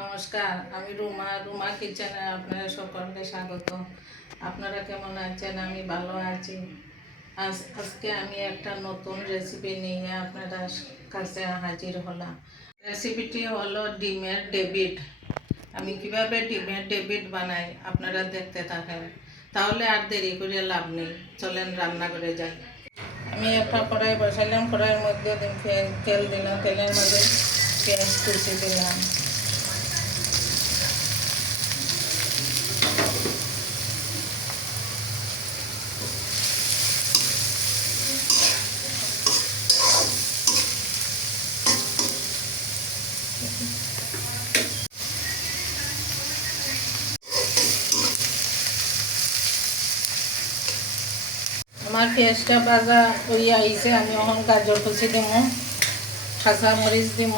নমস্কার, আমি রুমা কিচেনে আপনারা সকলকে স্বাগত। আপনারা কেমন আছেন? আমি ভালো আছি। আজকে আমি একটা নতুন রেসিপি নিয়ে আপনাদের কাছে হাজির হলাম। রেসিপিটি হলো ডিমের ডেভিড। আমি কিভাবে ডিমের ডেভিড বানাই আপনারা দেখতে থাকেন, তাহলে আর দেরি করে লাভ নেই। চলেন রান্না করে যাই। আমি একটা কড়াই বসালাম, কড়াইয়ের মধ্যে তেল দিলাম, তেলের মধ্যে পেঁয়াজ কুচি দিলাম। আমার পেঁয়াজটা ভাজা হয়ে আইছে, আমি এখন গাজর কুচি দিব, কাঁচা মরিচ দিব,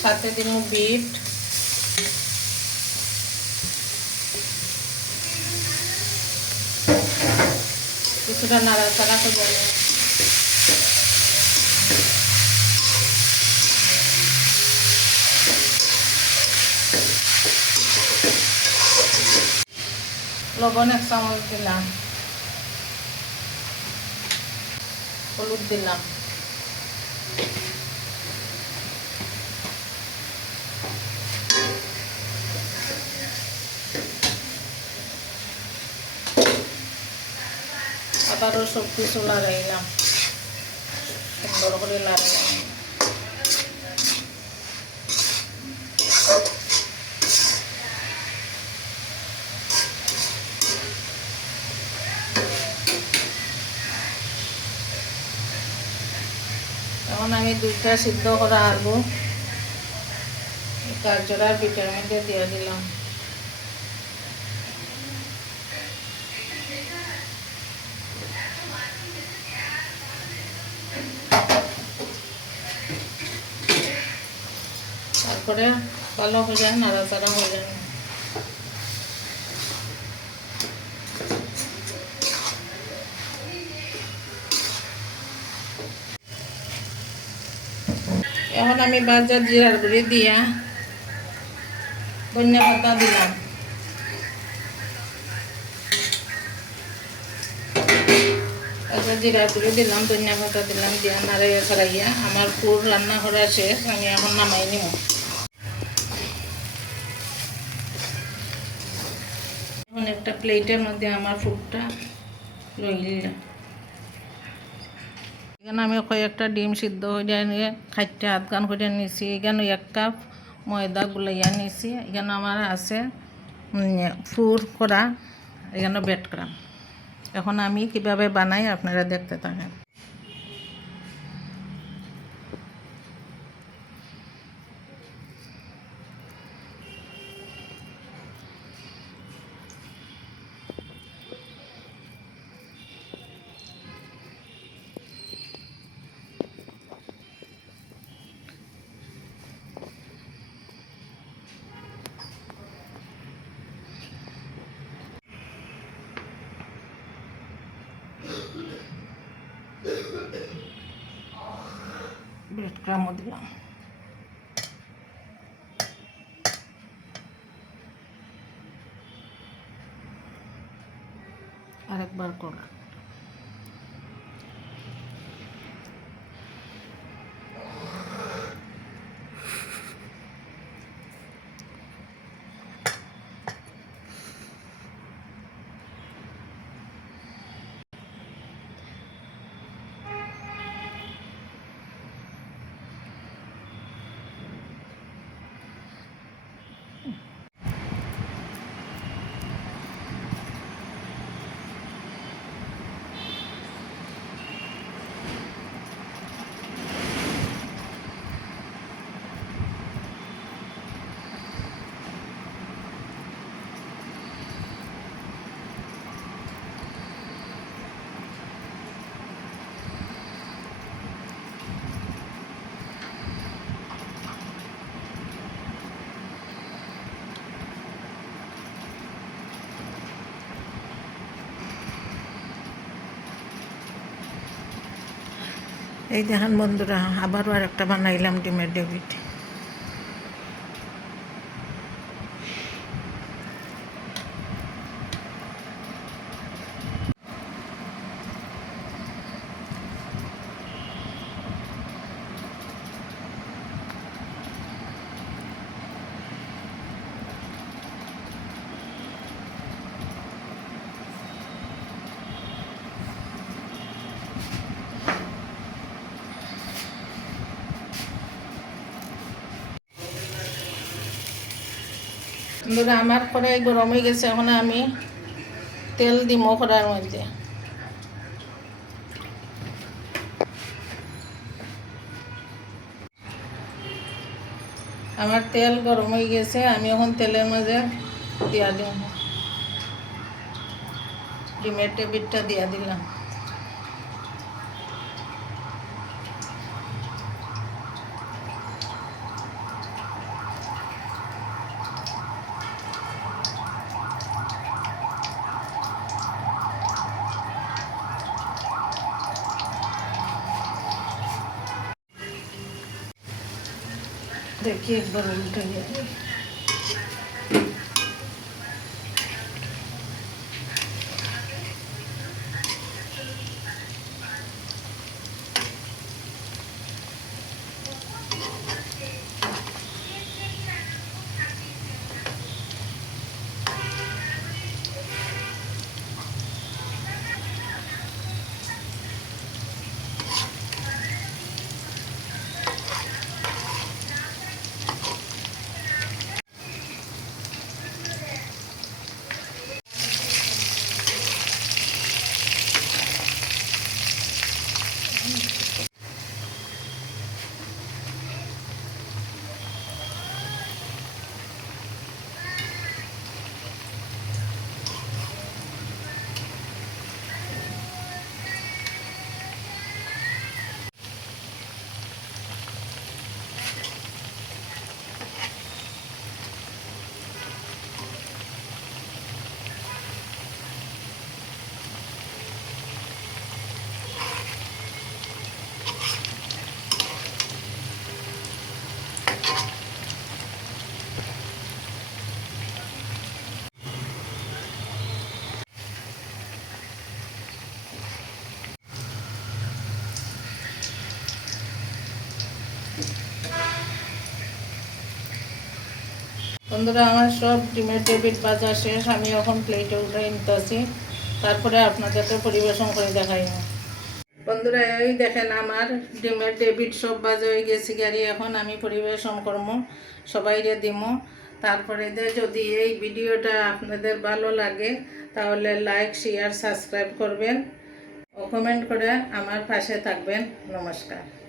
সাথে দিব বিট, কিছুটা নাড়াচাড়া করে লবণ 1 চামচ দিলাম, হলুদ দিলাম, আবারও সব কিছু লাগাইলাম, সুন্দর করে লাগাইলাম। এখন আমি 2টা সিদ্ধ করা আলু গাজর আর বিটের মধ্যে দিয়ে দিলাম। তারপরে ভালো করে নাড়াচাড়া হয়ে যাবে। এখন আমি বাজার জিরার গুঁড়ি দিয়া ধনিয়া পাতা দিলাম, বাজার জিরার গুঁড়ি দিলাম, ধনিয়া পাতা দিলাম, দিয়া নাড়াইয়া ছাড়াইয়া আমার পুর রান্না করা শেষ। আমি এখন নামাই নিব। এখন একটা প্লেটের মধ্যে আমার ফুটটা লইলাম। এখানে আমি কয়েকটা ডিম সিদ্ধ হয়ে নিয়ে খাইতে আধগান করে নিছি। এখানে 1 কাপ ময়দা গুলাইয়া নিছি। এখানে আমার আছে ফুর করা, এখানে বেট করা। এখন আমি কিভাবে বানাই আপনারা দেখতে থাকেন। ব্রেড ক্রামও দিলাম, আরেকবার করলাম। এই দেখেন বন্ধুরা, আবারও আর একটা বানাইলাম ডিমের ডেভিড। বন্ধুরা, আমার কড়াই গরম হয়ে গেছে, এখন আমি তেল দিব কড়াইয়ের মধ্যে। আমার তেল গরম হয়ে গেছে, আমি এখন তেলের মাঝে দিয়া দিব ডিমের ডেভিডটা দিয়া দিলাম। দেখি একবার উল্টে যাবে। বন্ধুরা, আমার সব ডিমের ডেভিড ভাজা শেষ, আমি এখন প্লেটে উঠে নিতেছি, তারপরে আপনাদেরকে পরিবেশন করে দেখাই। বন্ধুরা, এই দেখেন আমার ডিমের ডেভিড সব ভাজা হয়ে গেছে গাড়ি, এখন আমি পরিবেশন করবো, সবাইরে দিব। তারপরে যদি এই ভিডিওটা আপনাদের ভালো লাগে তাহলে লাইক, শেয়ার, সাবস্ক্রাইব করবেন ও কমেন্ট করে আমার পাশে থাকবেন। নমস্কার।